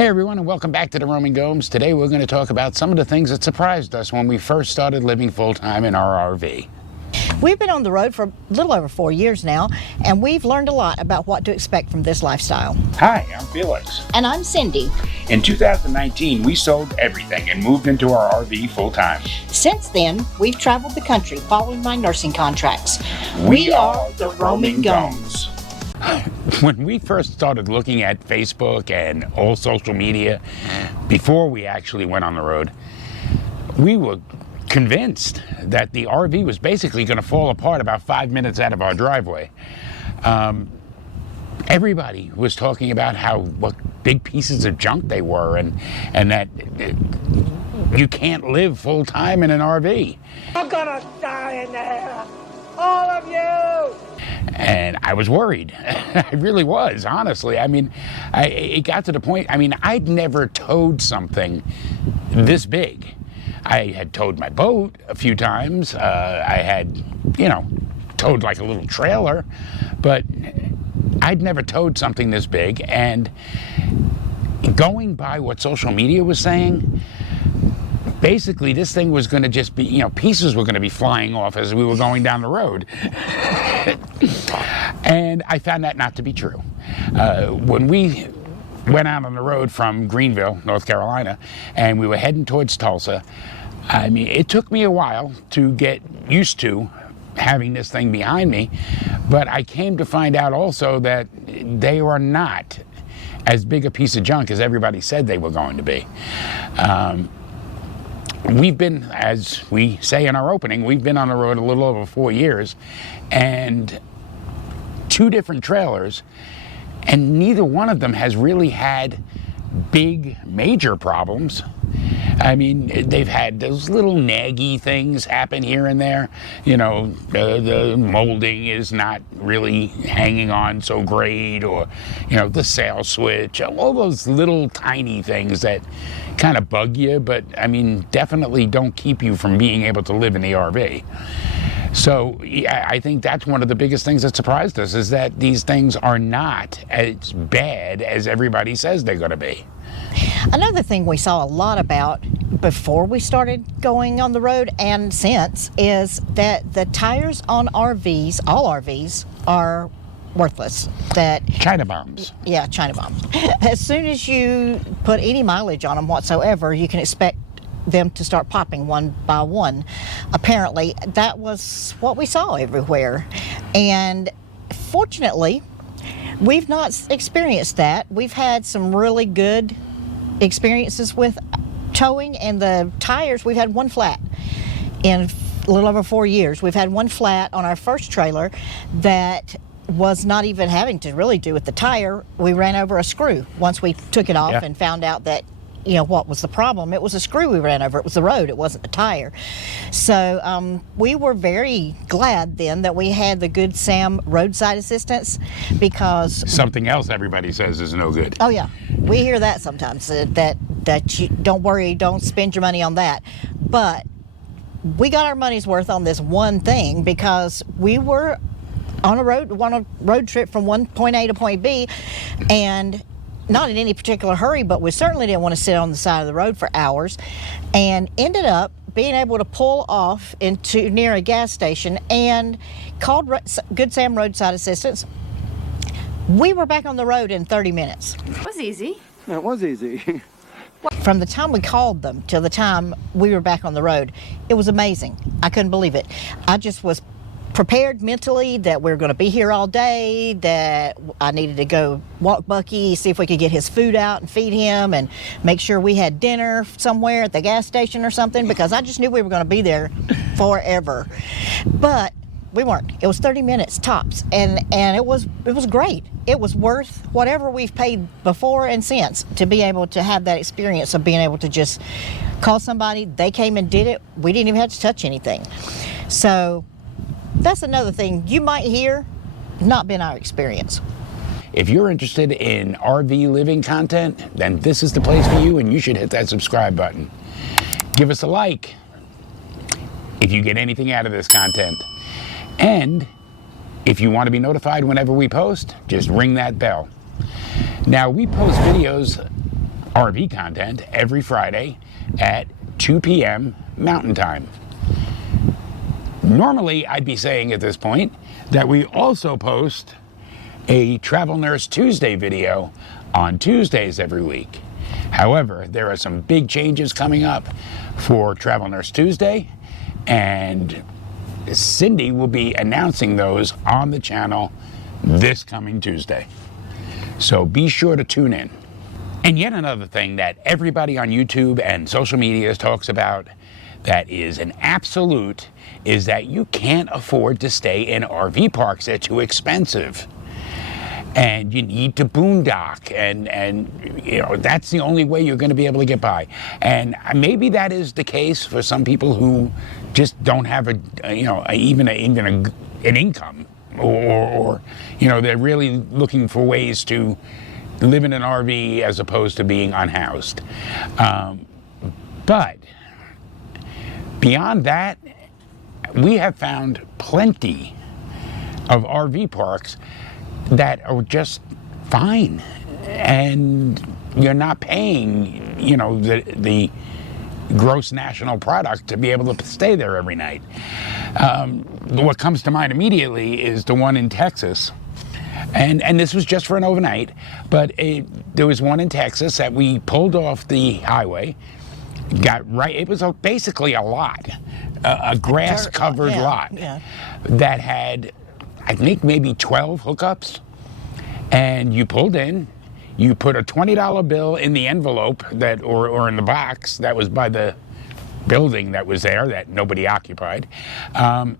Hey everyone, and welcome back to the Roaming Gomes. Today we're going to talk about some of the things that surprised us when we first started living full-time in our RV. We've been on the road for a little over 4 years now, and we've learned a lot about what to expect from this lifestyle. Hi, I'm Felix. And I'm Cindy. In 2019, we sold everything and moved into our RV full-time. Since then, we've traveled the country following my nursing contracts. We are the Roaming Gomes. When we first started looking at Facebook and all social media, before we actually went on the road, we were convinced that the RV was basically going to fall apart about 5 minutes out of our driveway. Everybody was talking about what big pieces of junk they were, and that you can't live full time in an RV. I'm gonna die in there, all of you! And I was worried. I really was, honestly. I mean, it got to the point, I'd never towed something this big. I had towed my boat a few times. I had, towed like a little trailer, but I'd never towed something this big. And going by what social media was saying, basically this thing was going to just be, pieces were going to be flying off as we were going down the road. And I found that not to be true. When we went out on the road from Greenville, North Carolina, and we were heading towards Tulsa, it took me a while to get used to having this thing behind me, but I came to find out also that they were not as big a piece of junk as everybody said they were going to be. We've been, as we say in our opening, we've been on the road a little over 4 years, and 2 different trailers, and neither one of them has really had big, major problems. They've had those little naggy things happen here and there. The molding is not really hanging on so great, or, the sail switch, all those little tiny things that kind of bug you, but, definitely don't keep you from being able to live in the RV. So yeah, I think that's one of the biggest things that surprised us, is that these things are not as bad as everybody says they're going to be. Another thing we saw a lot about before we started going on the road and since is that the tires on RVs, all RVs, are worthless. That China bombs. Yeah, China bombs. As soon as you put any mileage on them whatsoever, you can expect them to start popping one by one. Apparently, that was what we saw everywhere. And fortunately, we've not experienced that. We've had some really good experiences with towing, and the tires, we've had one flat in a little over 4 years. We've had one flat on our first trailer that was not even having to really do with the tire. We ran over a screw once we took it off and found out that what was the problem. It was a screw we ran over. It was the road. It wasn't the tire. So we were very glad then that we had the Good Sam roadside assistance, because Something else everybody says is no good. Oh yeah, we hear that sometimes, that you don't worry, don't spend your money on that. But we got our money's worth on this one thing, because we were on a road trip from one point A to point B, and not in any particular hurry, but we certainly didn't want to sit on the side of the road for hours, and ended up being able to pull off into near a gas station and called Good Sam roadside assistance. We were back on the road in 30 minutes. It was easy. It was easy. From the time we called them till the time we were back on the road, it was amazing. I couldn't believe it. I just was prepared mentally that we were going to be here all day, that I needed to go walk Bucky, see if we could get his food out and feed him, and make sure we had dinner somewhere at the gas station or something, because I just knew we were going to be there forever. But we weren't. It was 30 minutes tops, and it was great. It was worth whatever we've paid before and since to be able to have that experience of being able to just call somebody. They came and did it. We didn't even have to touch anything. So that's another thing you might hear, not been our experience. If you're interested in RV living content, then this is the place for you, and you should hit that subscribe button. Give us a like if you get anything out of this content. And if you want to be notified whenever we post, just ring that bell. Now, we post videos RV content every Friday at 2 p.m. Mountain Time. Normally, I'd be saying at this point that we also post a TravelNurse Tuesday video on Tuesdays every week. However, there are some big changes coming up for TravelNurse Tuesday, and Cindy will be announcing those on the channel this coming Tuesday. So be sure to tune in. And yet another thing that everybody on YouTube and social media talks about that is an absolute is that you can't afford to stay in RV parks. They're too expensive. And you need to boondock, and you know, that's the only way you're going to be able to get by. And maybe that is the case for some people who just don't have even an income, or you know, they're really looking for ways to live in an RV as opposed to being unhoused. But beyond that, we have found plenty of RV parks that are just fine, and you're not paying, you know, the gross national product to be able to stay there every night. What comes to mind immediately is the one in Texas, and this was just for an overnight, but there was one in Texas that we pulled off the highway, it was basically a lot, a grass-covered lot that had, I think, maybe 12 hookups, and you pulled in, you put a $20 bill in the envelope or in the box that was by the building that was there that nobody occupied, and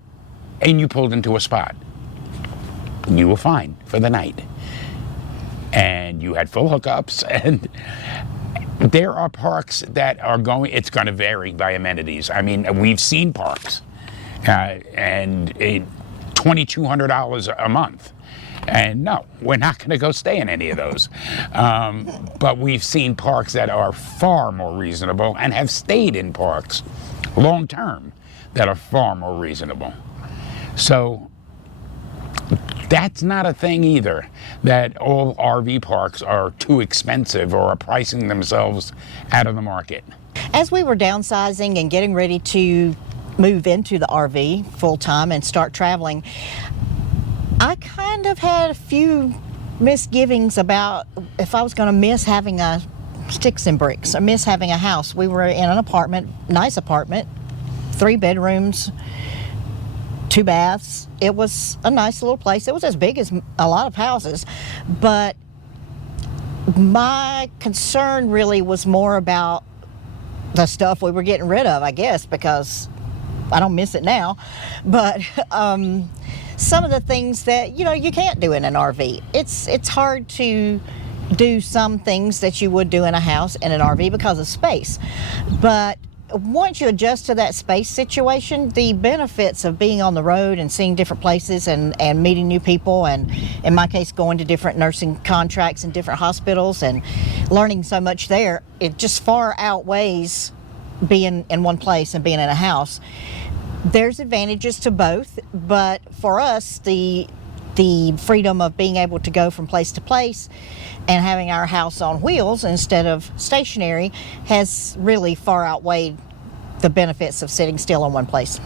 you pulled into a spot. You were fine for the night, and you had full hookups. And there are parks that are it's going to vary by amenities. I mean, we've seen parks and $2,200 a month. And no, we're not going to go stay in any of those. But we've seen parks that are far more reasonable, and have stayed in parks long term that are far more reasonable. So that's not a thing either, that all RV parks are too expensive or are pricing themselves out of the market. As we were downsizing and getting ready to move into the RV full time and start traveling, I kind of had a few misgivings about if I was going to miss having a sticks and bricks, or miss having a house. We were in an apartment, nice apartment, 3 bedrooms, 2 baths. It was a nice little place. It was as big as a lot of houses, but my concern really was more about the stuff we were getting rid of, I guess, because I don't miss it now. But some of the things that, you know, you can't do in an RV. It's hard to do some things that you would do in a house in an RV because of space. But once you adjust to that space situation, the benefits of being on the road and seeing different places and meeting new people, and in my case going to different nursing contracts in different hospitals and learning so much there, it just far outweighs being in one place and being in a house. There's advantages to both, but for us, the freedom of being able to go from place to place and having our house on wheels instead of stationary has really far outweighed the benefits of sitting still in one place.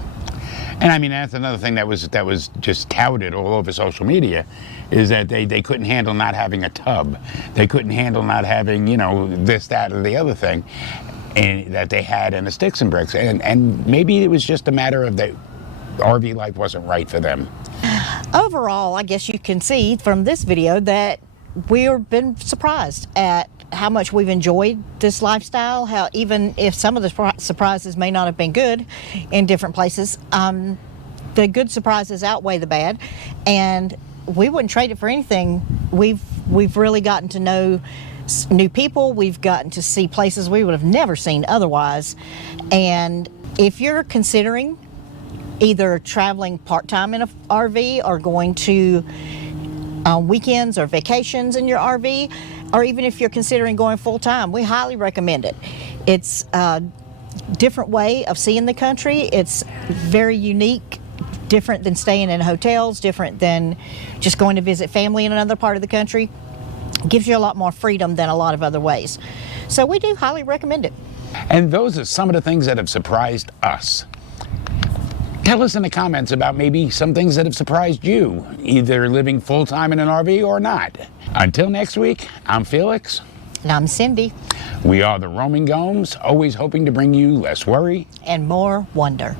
And I mean, that's another thing that was just touted all over social media, is that they couldn't handle not having a tub. They couldn't handle not having, you know, this, that, or the other thing, and that they had in the sticks and bricks. And maybe it was just a matter of that RV life wasn't right for them. Overall, I guess you can see from this video that we've been surprised at how much we've enjoyed this lifestyle, how even if some of the surprises may not have been good in different places, the good surprises outweigh the bad, and we wouldn't trade it for anything. We've really gotten to know new people. We've gotten to see places we would have never seen otherwise. And if you're considering either traveling part-time in an RV or going to weekends or vacations in your RV, or even if you're considering going full-time, we highly recommend it. It's a different way of seeing the country. It's very unique, different than staying in hotels, different than just going to visit family in another part of the country. Gives you a lot more freedom than a lot of other ways. So we do highly recommend it. And those are some of the things that have surprised us. Tell us in the comments about maybe some things that have surprised you, either living full-time in an RV or not. Until next week, I'm Felix. And I'm Cindy. We are the Roaming Gomes, always hoping to bring you less worry And more wonder.